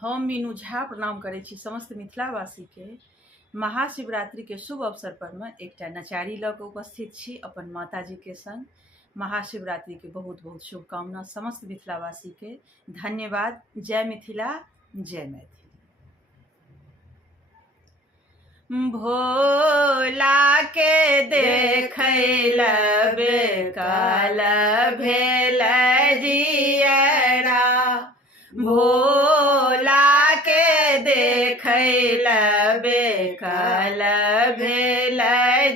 हम मीनू झा प्रणाम करै छी समस्त मिथिलावासी के। महाशिवरात्रि के शुभ अवसर पर में एकटा नचारी लऽ कऽ उपस्थित छी अपन माताजी के संग। महाशिवरात्रि के बहुत बहुत शुभकामना समस्त मिथिलावासी के। धन्यवाद। जय मिथिला, जय मैथिली। भोला के देखैल बेकाल भेल जियरा, भोला के देखैल बेकाल भेल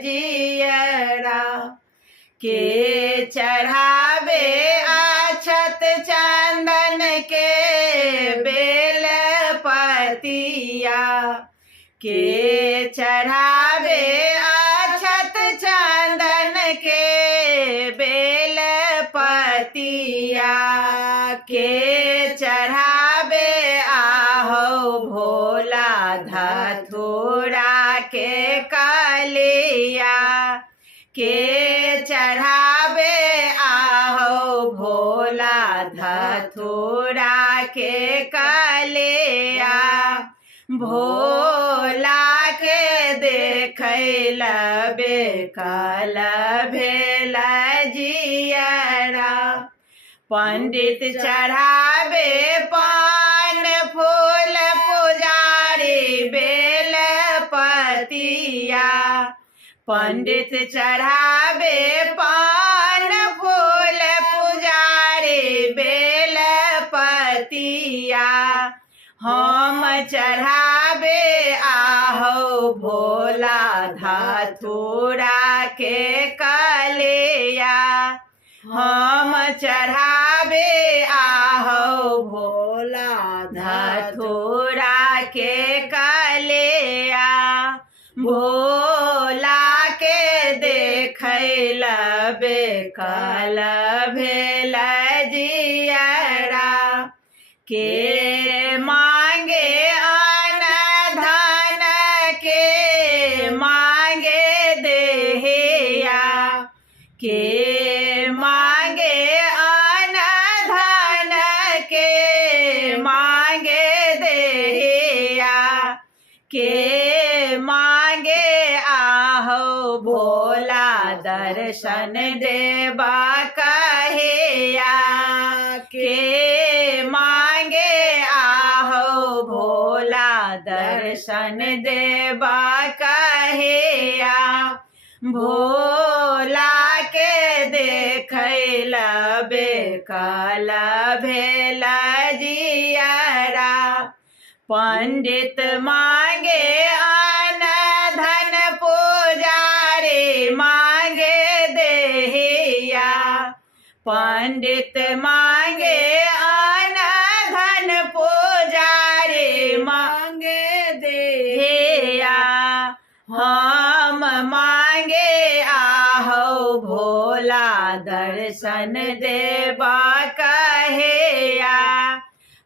जियरा। के चढ़ावे अक्षत चंदन के बेल पतिया, के चढ़ावे अक्षत चंदन के बेल पतिया, के चढ़ावे आहो भोला धतूरा के कलिया, के चढ़ावे आहो भोला धतूरा के कलिया। भोला के देखैल बेकाल भेल जियरा। पंडित चढ़ावे पान फूल पुजारी बेल पतिया, पंडित चढ़ावे पान फूल पुजारी बेल पतिया। हम चढ़ावे आहो भोला धतूरा के कलिया, हम चढ़ावे आहो भोला धतूरा के कलिया। भोला के देखैल बेकाल भेल जियरा। के मांगे अन्न धन के मांगे देहिया, के मांगे अन्न धन के मांगे देहिया, के मांगे आहो भोला दर्शन देबा कहिया, के मांगे आहो भोला दर्शन देबा कहिया। भोला के देखैल बेकाल भेल जियरा। पंडित मांगे अन्न धन पुजारी मांगे देहिया, पंडित मांगे अन्न धन पुजारी मांगे देहिया। हम मांगे आहो भोला दर्शन देबा कहिया,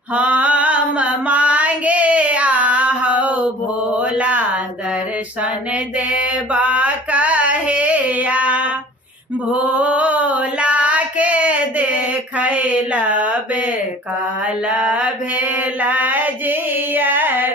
हम मांगे आहो भोला दर्शन देबा कहिया। भोला के देखैल बेकाल भेल जियरा।